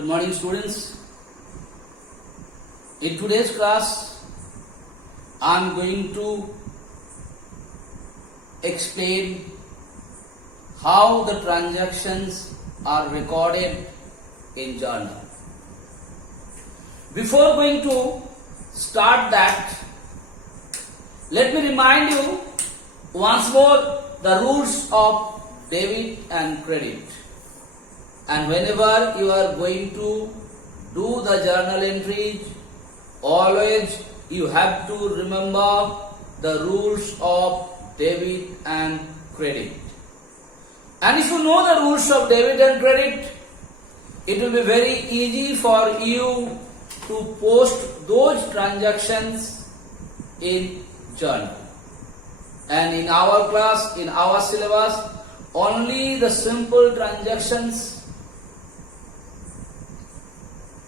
Good morning, students. In today's class, I am going to explain how the transactions are recorded in journal. Before going to start that, let me remind you once more the rules of debit and credit. And whenever you are going to do the journal entries, always you have to remember the rules of debit and credit. And if you know the rules of debit and credit, it will be very easy for you to post those transactions in journal. And in our class, in our syllabus, only the simple transactions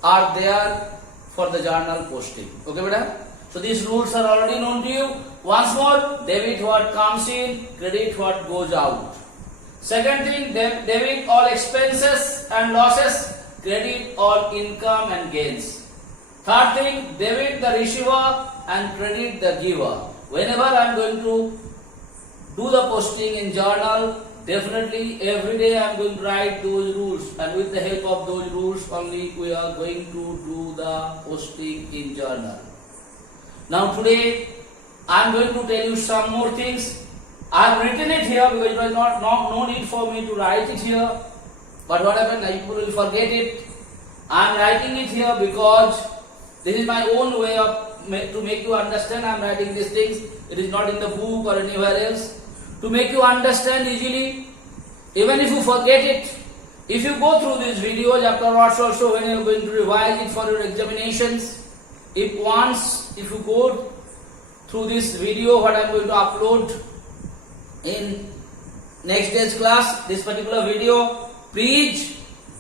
are there for the journal posting. Okay, beta? So these rules are already known to you. Once more, debit what comes in, credit what goes out. Second thing, debit all expenses and losses, credit all income and gains. Third thing, debit the receiver and credit the giver. Whenever I am going to do the posting in journal, definitely every day I am going to write those rules, and with the help of those rules only we are going to do the posting in journal. Now today I am going to tell you some more things. I have written it here because there is no need for me to write it here. But what happened, people will forget it. I am writing it here because this is my own way of to make you understand. I am writing these things. It is not in the book or anywhere else. To make you understand easily, even if you forget it, if you go through these videos afterwards also when you are going to revise it for your examinations, if you go through this video what I am going to upload in next day's class, this particular video, please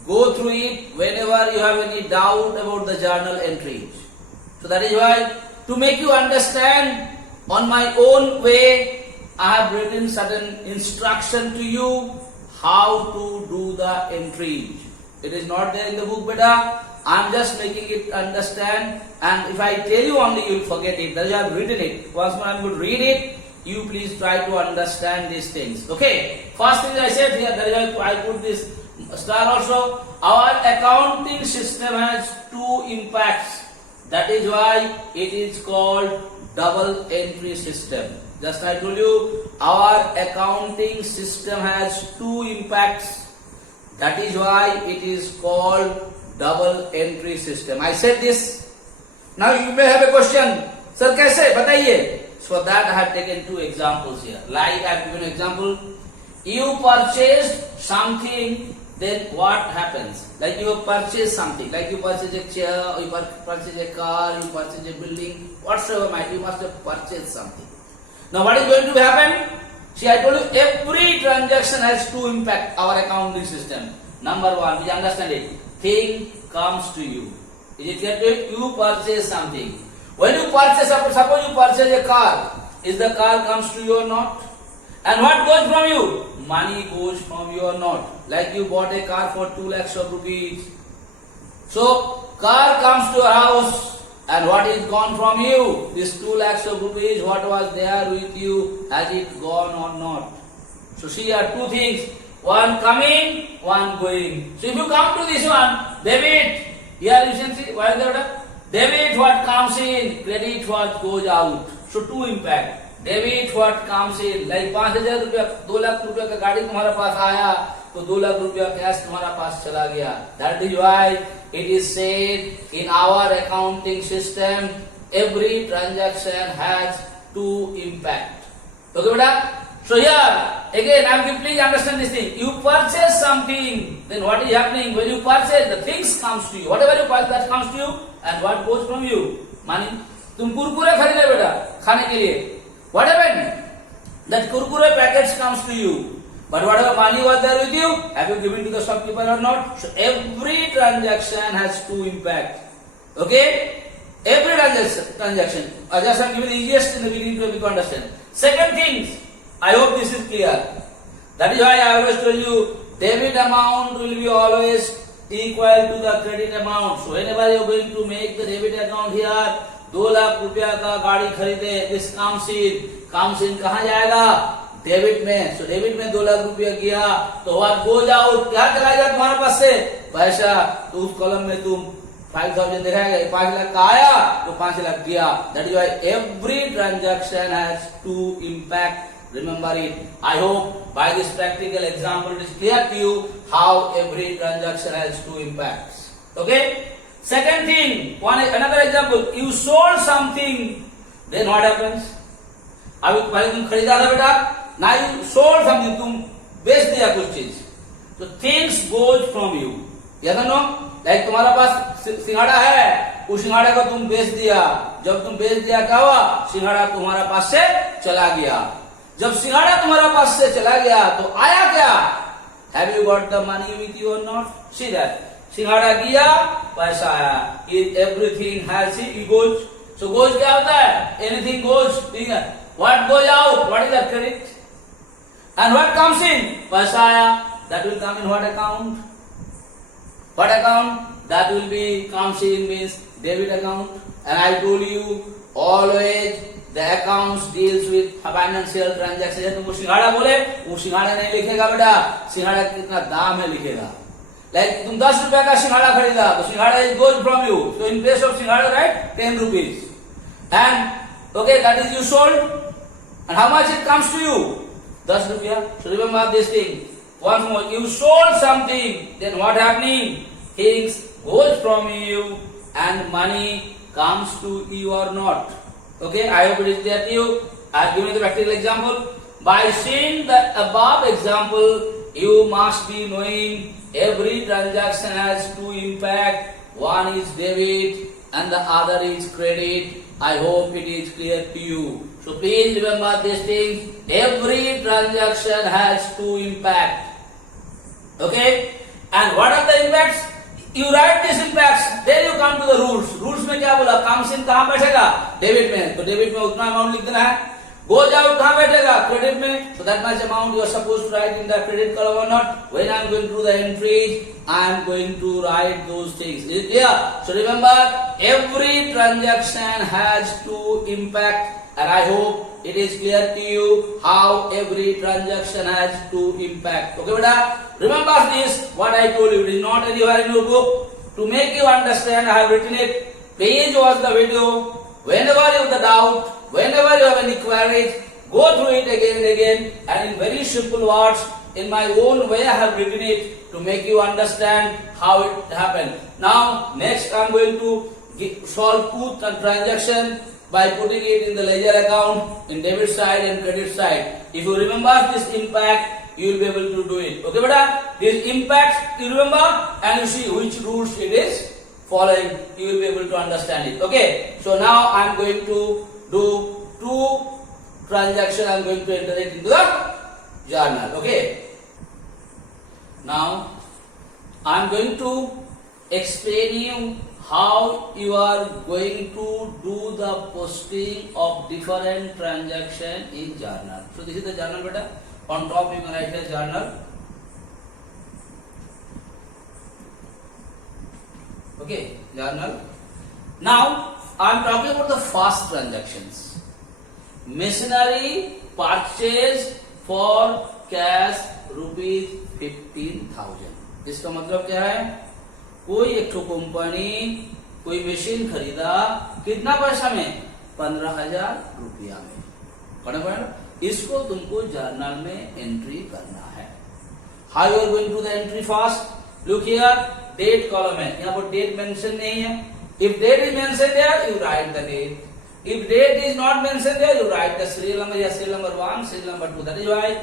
go through it whenever you have any doubt about the journal entries. So that is why, to make you understand on my own way, I have written certain instruction to you how to do the entries. It is not there in the book, beta. I am just making it understand, and if I tell you only, you will forget it. That is why I have written it. Once more I am going to read it. You please try to understand these things. Okay. First thing I said here, that is why I put this star also. Our accounting system has two impacts. That is why it is called double entry system. Just I told you, our accounting system has two impacts. That is why it is called double entry system. I said this. Now you may have a question. Sir, kaise? Bataiye. So that I have taken two examples here. Like I have given an example. You purchased something, then what happens? Like you have purchased something. Like you purchase a chair, you purchase a car, you purchase a building, whatsoever might, you must have purchased something. Now what is going to happen? See, I told you every transaction has two impact, our accounting system. Number one, we understand it. Thing comes to you. Is it clear to you? You purchase something. When you purchase, suppose you purchase a car, is the car comes to you or not? And what goes from you? Money goes from you or not? Like you bought a car for 2 lakhs of rupees. So, car comes to your house. And what is gone from you? This 2 lakhs of rupees, what was there with you, has it gone or not? So see, here two things. One coming, one going. So if you come to this one, debit, here you can see, what is that? Debit what comes in, credit what goes out. So two impact. Debit what comes in, like 5,000 रुपया, 2 लाख रुपया का गाड़ी तुम्हारे पास आया, तो 2 लाख रुपया cash तुम्हारा पास चला गया. That is why it is said in our accounting system, every transaction has two impact. Okay, beta? So here, again, I am please understand this thing. You purchase something, then what is happening? When you purchase, the things comes to you. Whatever you purchase, that comes to you, and what goes from you? Money. तुम कुरकुरे खरीदे बेटा खाने के लिए. What happened? That kurkure packets comes to you. But whatever money was there with you, have you given to the shopkeeper or not? So every transaction has two impacts. Okay? Every transaction. Just I am giving the easiest in the beginning to make you understand. Second thing, I hope this is clear. That is why I always tell you, debit amount will be always equal to the credit amount. So whenever you are going to make the debit account here, 2 lakh रुपया का गाड़ी खरीदे, this comes in कहाँ जाएगा? Debit में. So debit में 2 लाख रुपया गया, तो what goes out? क्या चला जाए तुम्हारे पास से? पैसा. तो उस कॉलम में तुम 5,000 दिखाएगा, 5 लाख का आया तो 5 लाख गया. That is why every transaction has two impact. Remember it. I hope by this practical example it is clear to you how every transaction has two impacts. Okay. Second thing, another example. You sold something, then what happens? अभी पहले तुम खरीदा था बेटा, now you sold something, तुम बेच दिया कुछ चीज, तो things goes from you. याद है ना? लाइक तुम्हारा पास सिंघाड़ा है, उस सिंघाड़े को तुम बेच दिया. जब तुम बेच दिया क्या हुआ? सिंघाड़ा तुम्हारा पास से चला गया. जब सिंघाड़ा तुम्हारा पास से चला गया तो आया क्या? Have you got the money with you or not? See that. सिंघाड़ा गया, पैसा आया. Everything has it goes. So goes क्या होता है? Anything goes. ठीक है. What goes out? What is the credit? And what comes in? पैसा आया. That will come in what account? What account? That will be comes in means debit account. And I told you always the accounts deals with financial transactions. तुमको सिंघाड़ा बोले, वो सिंघाड़ा नहीं लिखेगा बेटा, सिंघाड़ा कितना दाम है लिखेगा. Like तुम 10 रुपया का सिंघाड़ा खरीदा, तो सिंघाड़ा is goes from you. So in place of सिंघाड़ा write 10 rupees. And okay, that is you sold. And how much it comes to you? 10 रुपया. So remember this thing. Once more, you sold something, then what happening? Things goes from you and money comes to you or not. Okay, I hope it is clear to you. I have given you the practical example. By seeing the above example, you must be knowing every transaction has two impact. One is debit and the other is credit. I hope it is clear to you. So please remember this thing. Every transaction has two impact. Okay, and what are the impacts? You write these impacts, then you come to the rules. Rules में क्या बोला? comes in कहाँ बैठेगा? Debit में. तो debit में उतना amount लिख देना है. goes out कहाँ बैठेगा? क्रेडिट में. So that much amount you are supposed to write in the credit column or not? When I am going to do the entries, I am going to write those things. Is it clear? So remember, every transaction has two impact, and I hope it is clear to you how every transaction has two impact. Okay, beta? Remember this, what I told you. It is not anywhere in your book. To make you understand, I have written it. Please watch the video. Whenever you have the doubt, whenever you have any queries, go through it again and again. And in very simple words, in my own way, I have written it to make you understand how it happened. Now, next I am going to solve two transaction by putting it in the ledger account, in debit side and credit side. If you remember this impact, you will be able to do it. Okay, beta? This impact you remember, and you see which rules it is following. You will be able to understand it. Okay. So now I am going to do two transactions. I am going to enter it into the journal. Okay. Now I am going to explain you how you are going to do the posting of different transaction in journal. So this is the journal, beta. On top you can write a journal. Okay, journal. Now I am talking about the first transactions. Machinery purchase for cash rupees 15,000. इसका मतलब क्या है? कोई एक company कोई machine खरीदा, कितना पैसा में? 15,000 रुपया में. बराबर? इसको तुमको जर्नल में एंट्री करना है. How you are going to the entry first? Look here, date column है, यहाँ पर डेट मेंशन नहीं है. If date is mention there, you write the date. If date is not mention there, you write the serial number या serial number 1, serial number 2. That is why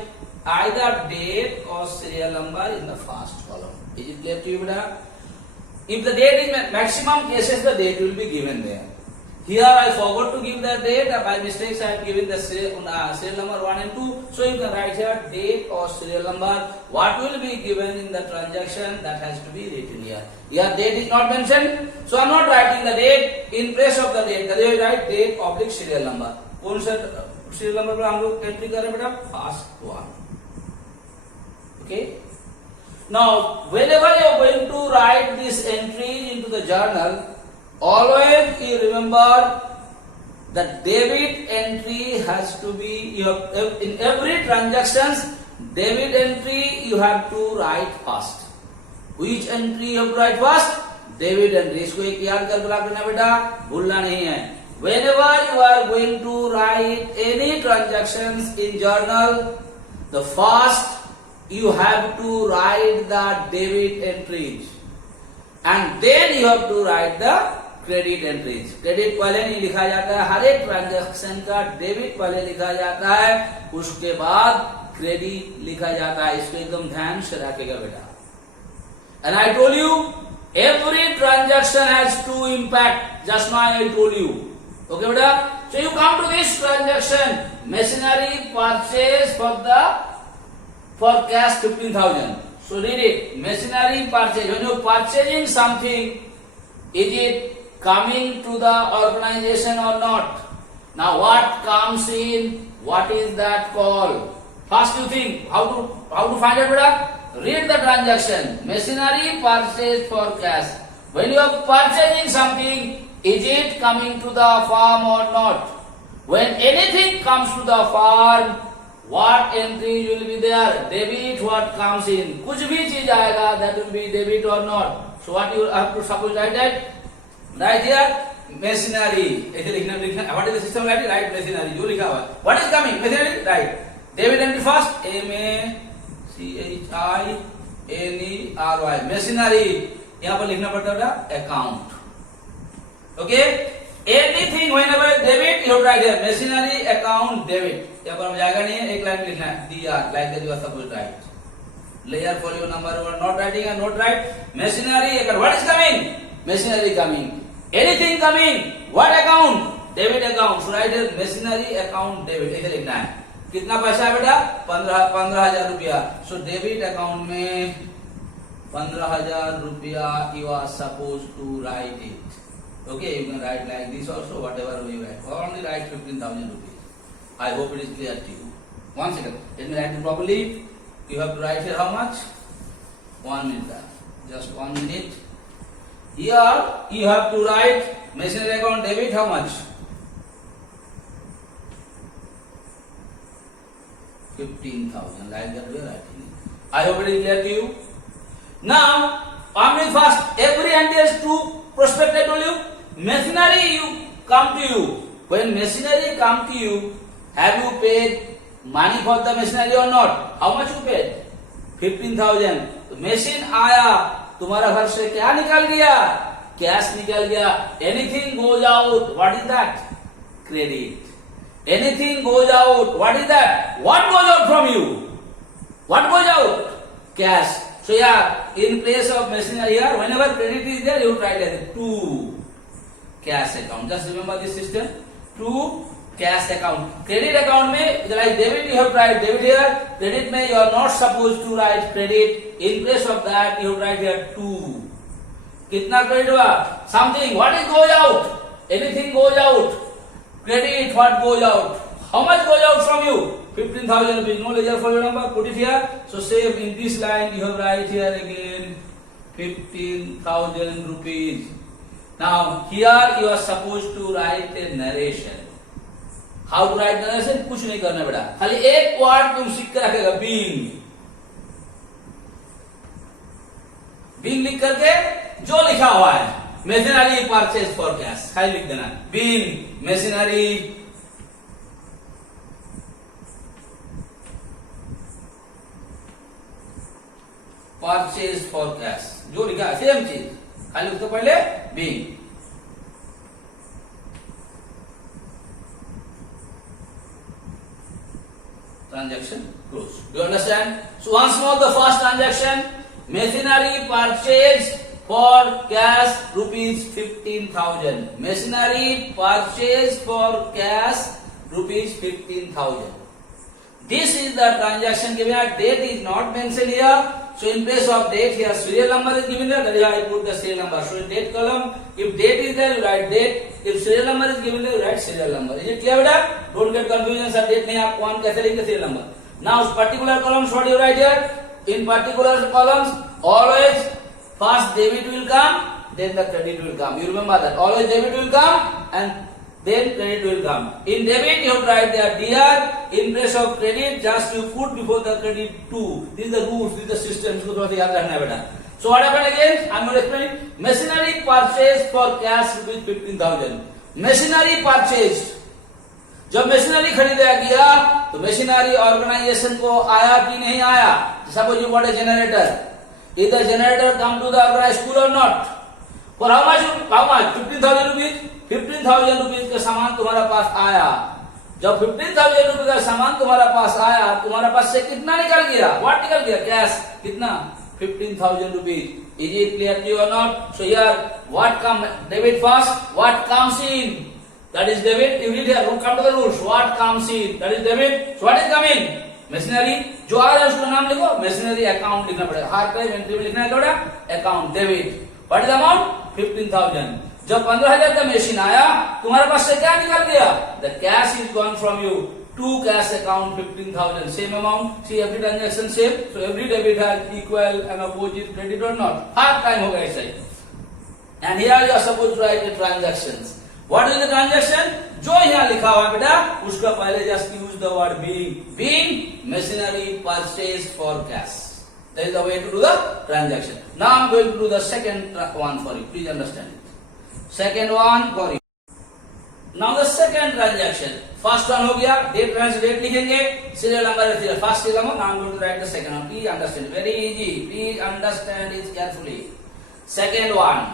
either date or serial number in the first column. Is it clear to you, beta? If the date is maximum cases, the date will be given there. Here I forgot to give the date. By mistakes I have given the serial number 1 and 2. So you can write here date or serial number. What will be given in the transaction, that has to be written here. Here date is not mentioned, so I am not writing the date in place of the date. That is why I write date oblique serial number. कौन सा serial number पर हम लोग entry करें बेटा? First one. Okay. Now, whenever you are going to write this entry into the journal, always you remember the debit entry has to be, in every transactions, debit entry you have to write first. Which entry you have to write first? Debit entry. इसको एक याद करके रखना बेटा, भूलना नहीं है. Whenever you are going to write any transactions in journal, the first you have to write the debit entries, and then you have to write the credit entries. Credit पहले नहीं लिखा जाता है, हर एक ट्रांजैक्शन का डेबिट पहले लिखा जाता है, उसके बाद क्रेडिट लिखा जाता है. इसको एकदम ध्यान से रखिएगा बेटा. And I told you every transaction has to impact. Just now I told you. Okay बेटा. So you come to this transaction, machinery purchase for cash 15,000. So read it. Machinery purchase. When you are purchasing something, is it coming to the organization or not? Now what comes in? What is that called? First you think how to find it, beta? Read the transaction. Machinery purchase for cash. When you are purchasing something, is it coming to the farm or not? When anything comes to the farm, what entry will be there? Debit what comes in. कुछ भी चीज आएगा, that will be debit or not. So what you have to suppose write that? Right here, machinery. ऐसे लिखना. What is the system writing? Right, machinery. जो लिखा हुआ. What is coming? Machinery. Right. Debit entry first. M-A-C-H-I-N-E-R-Y. Machinery. यहाँ पर लिखना पड़ता है account. Okay. Anything whenever debit you write here. Machinery account debit. यहाँ पर हम जाएगा नहीं है, एक लाइन लिखना है. DR like that you are supposed to write. Layer for your number you are not writing and not write. Machinery account. What is coming? Machinery coming. Anything coming? What account? Debit account. So write here machinery account debit. ऐसे लिखना है. कितना पैसा है बेटा? 15,000 रुपया. So debit account में 15,000 रुपया you are supposed to write it. Okay, you can write like this also, whatever you write. Or only write 15,000 rupees. I hope it is clear to you. One second. Let me write it properly. You have to write here how much? 1 minute. Just 1 minute. Here you have to write machinery account debit how much? 15,000. Like that we are writing it. I hope it is clear to you. Now, on with first. Every entity has two prospect I told you. Machinery you come to you. When machinery come to you, have you paid money for the machinery or not? How much you paid? 15,000. Machine आया, तुम्हारा घर से क्या निकल गया? Cash निकल गया. Anything goes out. What is that? Credit. Anything goes out. What is that? What goes out from you? What goes out? Cash. So yeah, in place of machinery here, whenever credit is there, you write as to cash account. Just remember this system. To cash account. Credit account में like debit you have to write debit here. Credit में you are not supposed to write credit. In place of that you have to write here to. कितना credit हुआ? Something. What is goes out? Anything goes out. Credit what goes out? How much goes out from you? 15,000 rupees. No ledger for your number. Put it here. So save in this line you have write here again 15,000 rupees. Now here you are supposed to write a narration. How to write narration? कुछ नहीं करना बेटा. खाली एक word तुम सीख कर रखेगा being. being लिख करके जो लिखा हुआ है machinery purchase for cash खाली लिख देना. being machinery purchase for cash जो लिखा है सेम चीज खाली उसको पहले being. Transaction close. Do you understand? So once more the first transaction, machinery purchase for cash rupees 15,000. Machinery purchase for cash rupees 15,000. This is the transaction given here. Date is not mentioned here. So in place of date here serial number is given there. That is why I put the serial number. So in date column, if date is there, you write date. If serial number is given there, you write serial number. Is it clear beta? Don't get confusion. Sir, date नहीं आप कौन कैसे लिखेंगे serial number. Now particular columns what you write here? In particular columns always First debit will come, then the credit will come. You remember that. Always debit will come and then credit will come. In debit you have to write there dear. In place of credit just you put before the credit to. This is the rules, this is the system. इसको थोड़ा सा याद रखना है बेटा. So what happened again? I am going to explain. Machinery purchased for cash rupees 15,000. Machinery purchased. जब machinery खरीदा गया तो मशीनरी ऑर्गेनाइजेशन को आया कि नहीं आया? Suppose you bought a generator. Is the generator come to the organized school or not? For how much? 15,000 rupees. 15,000 rupees का सामान तुम्हारा पास आया. जब 15,000 रुपए का सामान तुम्हारा पास आया, तुम्हारा पास से कितना निकल गया? What निकल गया? Cash. कितना? 15,000 rupees. Is it clear to you or not? So here, what come debit first? What comes in? That is debit. You read here. Come to the rules. What comes in? That is debit. So what is coming? Machinery. जो आ रहा है उसका नाम लिखो. Machinery account लिखना पड़ेगा. हर time entry में लिखना है क्या? Account debit. What is the amount? 15,000. जब 15,000 का मशीन आया, तुम्हारे पास से क्या निकल गया? The cash is gone from you. To cash account 15,000. Same amount. See every transaction same. So every debit has equal and opposite credit or not. Her time होगा ऐसा ही. And here you are supposed to write the transactions. What is the transaction? जो यहाँ लिखा हुआ है बेटा, उसका पहले just use the word being. Being machinery purchased for cash. That is the way to do the transaction. Now I am going to do the second one for you. Please understand it. Second one for you. Now the second transaction. First one हो गया. Date लिखेंगे. Serial number है. First serial number. Now I am going to write the second one. Please understand. Very easy. Please understand it carefully. Second one.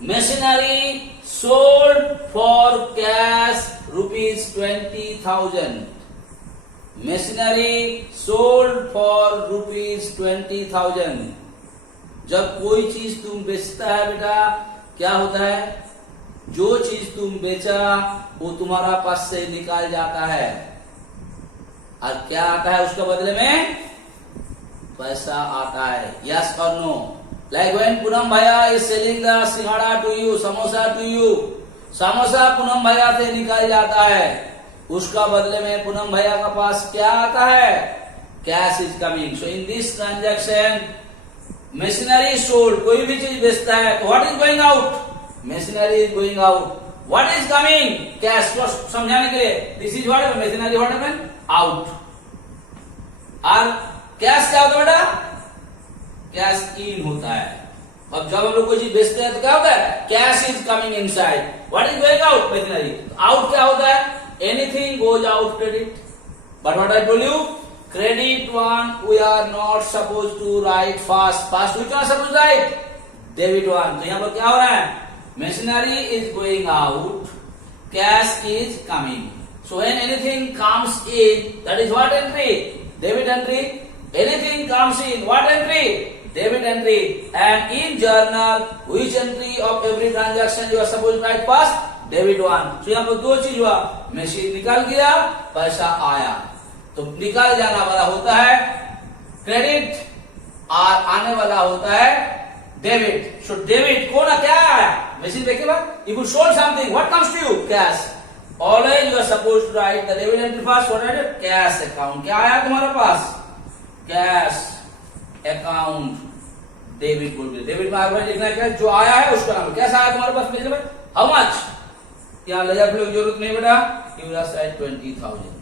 Machinery sold for cash rupees 20,000. Machinery sold for rupees 20,000. जब कोई चीज तुम बेचता है बेटा, क्या होता है? जो चीज तुम बेचा वो तुम्हारा पास से निकाल जाता है और क्या आता है उसके बदले में? पैसा आता है. Yes or no? Like when Poonam Bhaiya is selling the singhada to you, samosa to you, samosa Poonam Bhaiya से निकाल जाता है, उसका बदले में Poonam Bhaiya का पास क्या आता है? Cash is coming. So in this transaction, machinery sold, कोई भी चीज बेचता है, तो what is going out? Machinery is going out. What is coming? Cash. को समझाने के लिए, this is what machinery what happen? Out. और cash क्या होता है बेटा? कैश इन होता है. अब जब हम लोग कोई चीज बेचते हैं तो क्या होता है? Cash is coming inside. What is going out? Machinery. Out क्या होता है? Anything goes out credit. But what I told you, credit one we are not suppose to write first. First which are suppose write? Debit one. तो यहाँ पर क्या हो रहा है? Machinery is going out, cash is coming. So when anything comes in, that is what entry? Debit entry. Anything comes in, what entry? Debit entry. And in journal, which entry of every transaction you are supposed to write first? Debit one. So यहाँ पर दो चीज हुआ, machine निकल गया, पैसा आया. तो निकल जाना वाला होता है क्रेडिट और आने वाला होता है डेबिट. सो डेबिट कौन क्या आया? मशीन देखे बाद. If you sold something, what comes to you? Cash. Always you are supposed to write the debit entry first. What is it? Cash account. क्या आया तुम्हारे पास? Cash account. डेबिट बोल दिया. डेबिट में आगे लिखना है क्या? जो आया है उसका नाम. कैसा आया तुम्हारे पास? मेरे में हाउ मच? यहाँ ले जाने की जरूरत नहीं बेटा. You just write 20,000.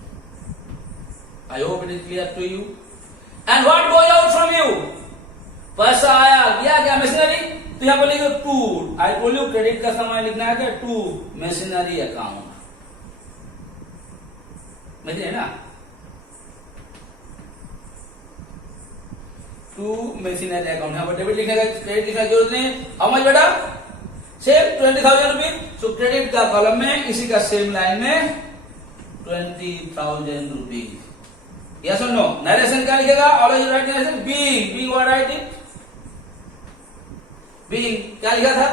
I hope it is clear to you. And what goes out from you? पैसा आया गया क्या? मशीनरी. तो यहाँ पर लिखो to. I told you credit का समय लिखना है क्या? To machinery account. समझे है ना? To machinery account. यहाँ पर डेबिट लिखने का, क्रेडिट लिखने की जरूरत नहीं. हाउ मच बेटा? Same 20,000 rupees. सो क्रेडिट का कॉलम में इसी का सेम लाइन में 20,000 रुपीज. यस और नो? नरेशन क्या लिखेगा? Always right narration. Being. Being what right it? Being क्या लिखा था?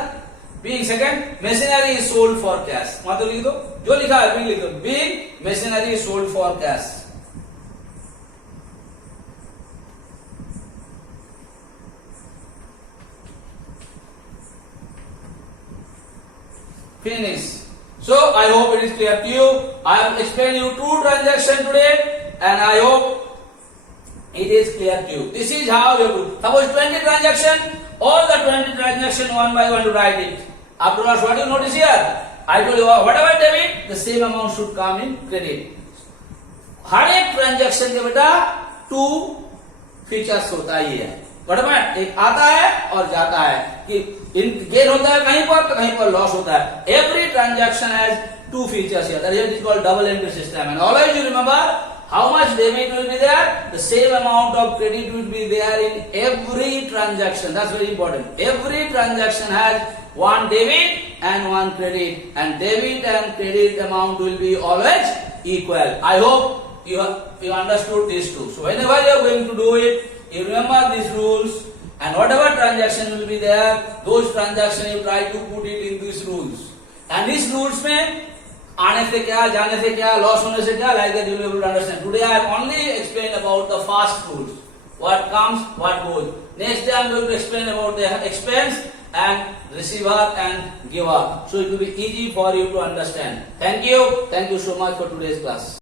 Being. Second, machinery is sold for cash. वहां तो लिख दो जो लिखा है. बीइंग लिख दो. Being machinery is sold for cash. Finish. So I hope it is clear to you. I have explained you two transactions today, and I hope it is clear to you. This is how you do. Suppose 20 transaction, all the 20 transactions one by one to write it. Afterwards, what do you notice here? I told you whatever debit, the same amount should come in credit. हर एक transaction के बेटा 2 features होता है. बराबर, एक आता है और जाता है कि गेन होता है कहीं पर तो कहीं पर लॉस होता है. Every transaction has 2 features here. That is called double entry system. And always you remember how much debit will be there, the same amount of credit will be there in every transaction. That's very important. Every transaction has one debit and one credit, and debit and credit amount will be always equal. I hope you understood these two. So whenever you are going to do it, you remember these rules, and whatever transaction will be there, those transactions you try to put it in these rules. And these rules में आने से क्या, जाने से क्या, loss होने से क्या, like that you will be able to understand. Today I have only explained about the fast rules. What comes, what goes. Next day I am going to explain about the expense and receiver and giver. So it will be easy for you to understand. Thank you so much for today's class.